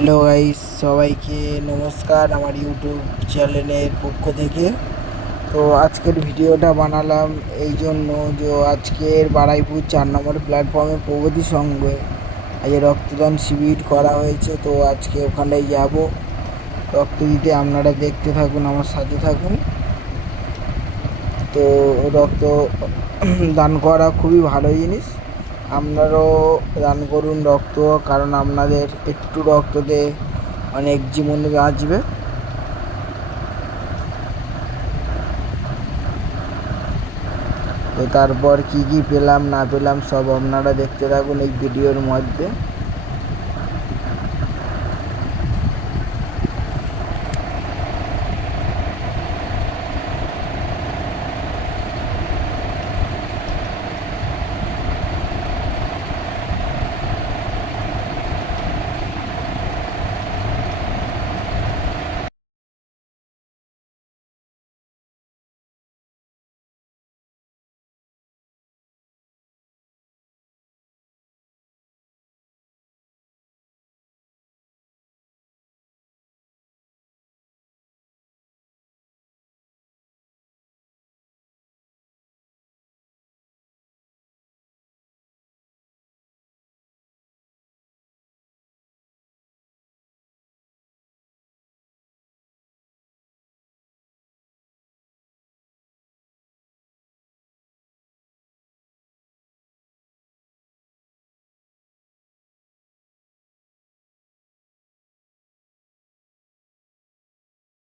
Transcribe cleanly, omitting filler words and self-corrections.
Hello guys, সবাইকে নমস্কার আমার ইউটিউব চ্যানেলের পক্ষ থেকে। তো আজকের ভিডিওটা বানালাম এই জন্য যে আজকের বারুইপুর 4 নম্বর প্ল্যাটফর্মে প্রগতি সংঘে আজ রক্তদান শিবির করা হয়েছে। তো আজকে ওখানে যাব রক্ত দিতে। আপনারা দেখতে থাকুন, আমার সাথে থাকুন। তো রক্ত দান করা খুবই ভালো জিনিস। আপনারাও দান করুন রক্ত, কারণ আপনাদের একটু রক্ত দিয়ে অনেক জীবন বাঁচবে। তো তারপর কি কি পেলাম না পেলাম সব আপনারা দেখতে থাকুন এই ভিডিওর মধ্যে।